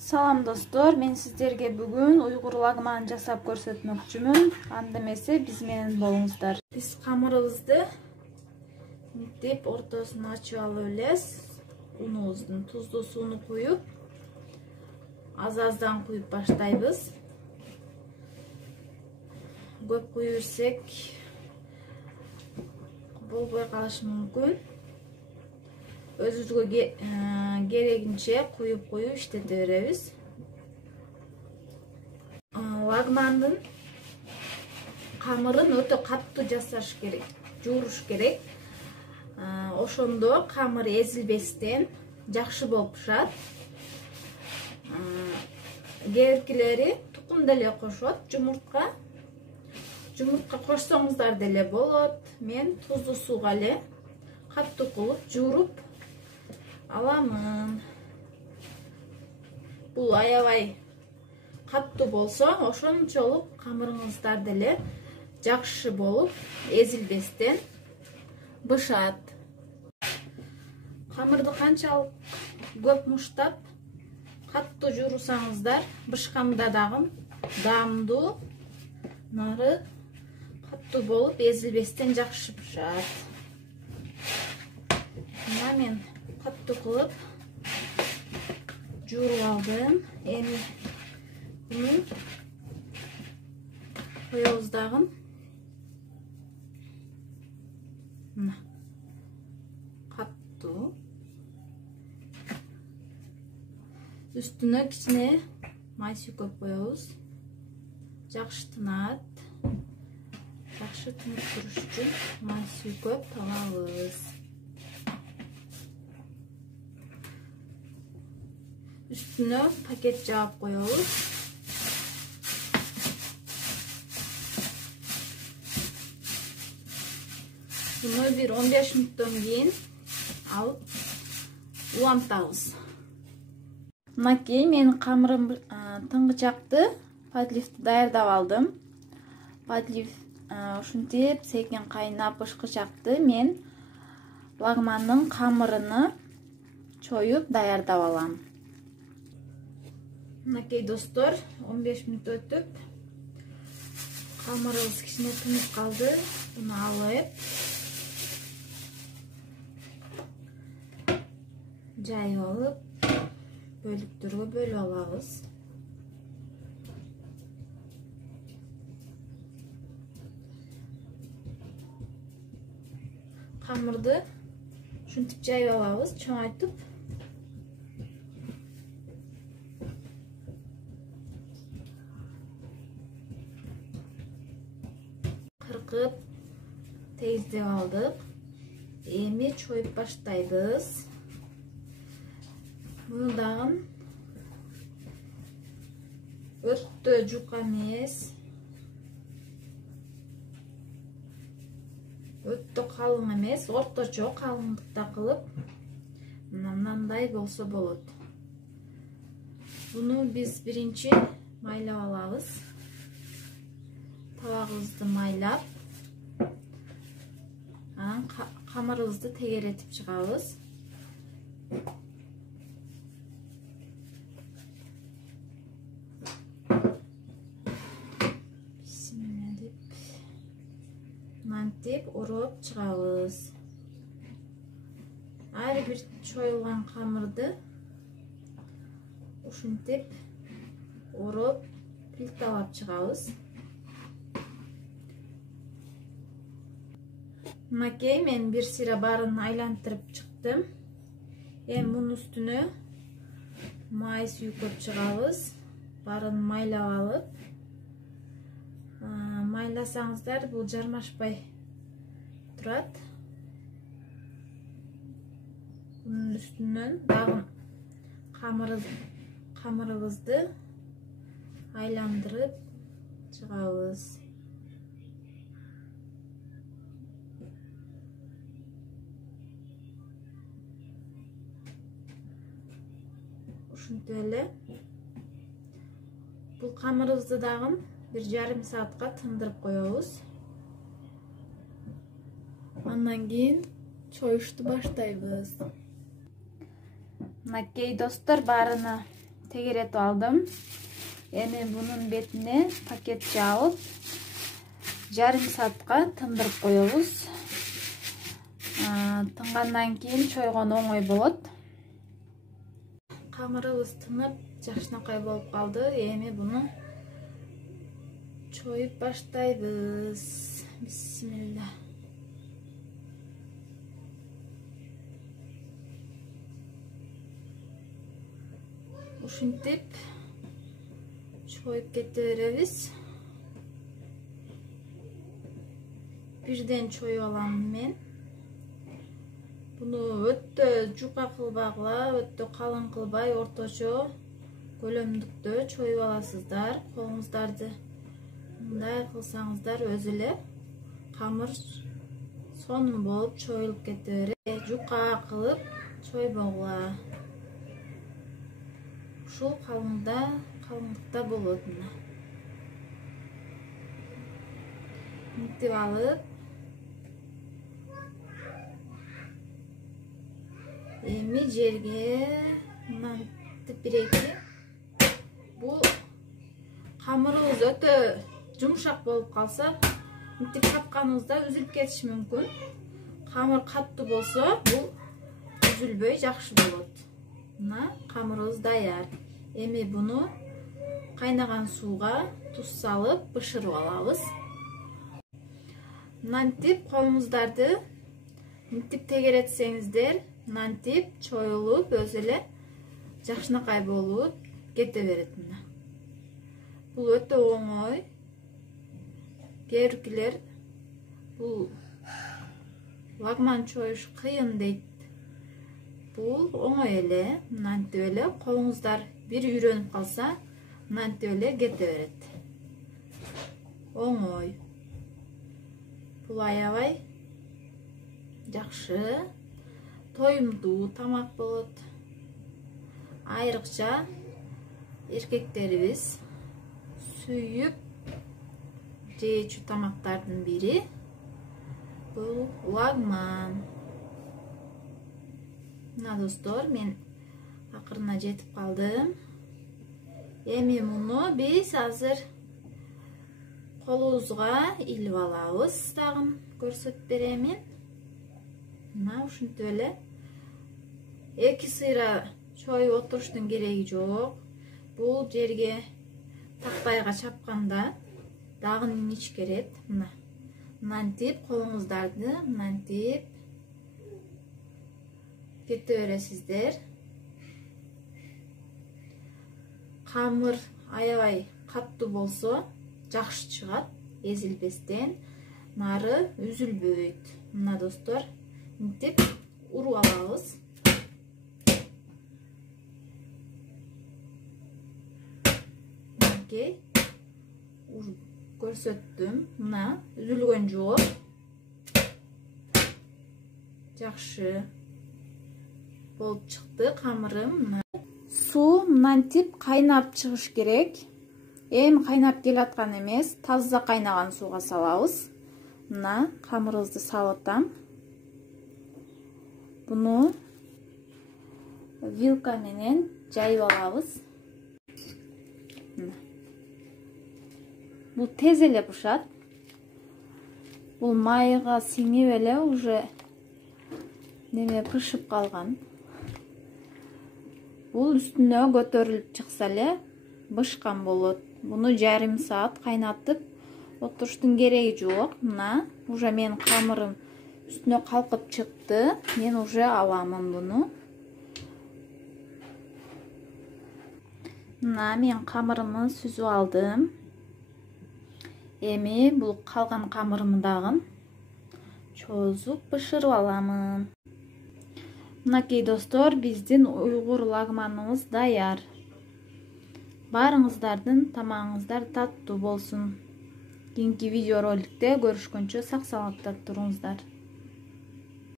Салам достор, мен сиздерге бүгүн уйгур лагманын жасап көрсөтмөкчүмүн. Анда эмесе биз менен болуңуздар. Биз камырыбызды мынтип ортосун ачып алып элес. Унубуздун туздуу сууну куюп, аз-аздан куюп баштайбыз. Көп куюп берсек болбой калышы мүмкүн. Өзүбүзгө керегинче куюп иштете беребиз. Лагмандын камырын өтө катуу жасаш керек, жууруш керек. Ошондо камыр эзилбестен жакшы болуп пышат. Кээбиркилери тукум деле кошот, жумуртка кошсоңуздар деле болот. Мен туздуу сууга эле катуу кылып жууруп аламын. Бул аябай катуу болсо, ошончолук камырыңыздар деле жакшы болуп, эзилбестен бышат. Камырды канчалык көп муштап, катуу жуурусаңыздар, бышканда дагы даамдуу, нары катуу болуп, эзилбестен жакшы бышат. Мына мен катуу кылып жууруп алдым. Эми буну коебуз дагы. Мына катуу. Үстүнө кичине май сүйкөп коебуз. Жакшы тынат. Жакшы тынып туруш үчүн май сүйкөп алабыз. Üstüne paket jabıp koyuyoruz. Bunu bir 15 minuttan keyin alıp ulantabız. Mınakey menin kamırım tыңгычакты подлифти даярдап алдым. Подлиф ушинтип секин кайнап бышкычакты мен лагмандын камырыны чоюп даярдап алам. Мынакей достор, 15 минут өтүп, камырыбыз кичине тынып калды. Буну алып, жайып алып, бөлүктөргө бөлүп алабыз. Камырды ушинтип жайып алабыз, чоңойтуп. Kırkıp teyzep aldık. Эми çoyup başlayız. Bunu da öttü juka emes. Öttü kalın emes. Ortaça kalınlıkta kılıp mınday bolsa bolot. Bunu biz birinci maylap alabız. Tavağımızды maylap, kamırımızды tegeretip çıkarız. Bismillah deyip, mantip urup çıkarız. Ayrı bir çoyulgan kamırdı uşuntip urup piltalap çıkarız. Mınakey men bir sıra barını aylantırıp çıktım. Hem bunun üstüne may suyup çıkarız. Barını maylap alıp. Maylasanızlar bu jarmaşpay turat. Bunun üstünden dağın kamırımızdı aylandırıp çıkarız. Şöyle. Bu kamırımızdı dağın bir yarım saatga tındırıp koyuyoruz. Ondan keyin çoyuştu başlayız. Mınакей достор, барыны тегеретип алдым. Эми бунун бетине пакет жабып, жарым саатка тындырып коебуз. Тынгандан кийин чойгон оңой болот. Камырыбыз тынып, жакшынакай болуп калды. Эми буну чоюп баштайбыз. Бисмилла. Ушинтип чоюп кете беребиз. Бирден чоюп алам мен. Буну өтө жука кылбагыла, өтө калың кылбай, орточо көлөмдүктө чоюп аласыздар. Колуңуздарды мындай кылсаңыздар өзү эле камыр сонун болуп чоюлуп кете берет. Жука кылып чойбогула. Ушул калыңдыкта болот мына. Мынтип алып, эми жерге мынтип бирейки. Бул камырыбыз өтө жумшак болуп калса, мынтип чапканыбызда үзүлүп кетиши мүмкүн. Камыр катуу болсо, бул үзүлбөй жакшы болот. Мына камырыбыз даяр. Эми буну кайнаган сууга туз салып бышырып алабыз. Мынтип колуңуздарды мынтип тегеретсеңиздер, мынтип чоюлуп өзү эле жакшынакай болуп кете берет мына. Бул өтө оңой. Кээ биркилер бул лагман чоюш кыйын дейт. Бул оңой эле, мынтип эле колуңуздар бир үйрөнүп калса, мынтип эле кете берет. Оңой. Бул аябай жакшы, тоюмдуу тамак болот. Айрыкча эркектерибиз сүйүп жеючу тамактардын бири бул лагман. Мына достор, мен акырына жетип калдым. Эми муну биз азыр колубузга илип алабыз. Дагы көрсөтүп беремин. Мына ушинтип эле 2 сыйра чоюп отуруштун кереги жок. Бул жерге тактайга чапканда дагы ич керет. Мына мынтип колуңуздарды мынтип кете бересиздер. Камыр аябай катуу болсо жакшы чыгат, эзилбестен, нары үзүлбөйт. Мына достор, мынтип уруп алабыз. Мынакей көрсөттүм. Мына үзүлгөн жок. Жакшы болуп чыкты камырым. Суу мынтип кайнап чыгыш керек. Эми кайнап келаткан эмес, таза кайнаган сууга салабыз. Мына камырыбызды салып атам. Буну вилка менен жайып алабыз. Бул тез эле бышат. Бул майга сиңип эле уже неме пышып калган. Бул үстүнө көтөрүлүп чыкса эле бышкан болот. Буну жарым саат кайнатып отуруштун кереги жок. Мына уже мен камырым үстүнө калкып чыкты. Мен уже аламын буну. Мына мен камырымды сүзүп алдым. Эми бул калган камырымды дагы чозуп бышырып аламын. Мынакей достор, биздин уйгур лагманыбыз даяр. Барыңыздардын тамагыңыздар таттуу болсун. Кийинки видеороликте көрүшкөнчө сак саламатта туруңуздар.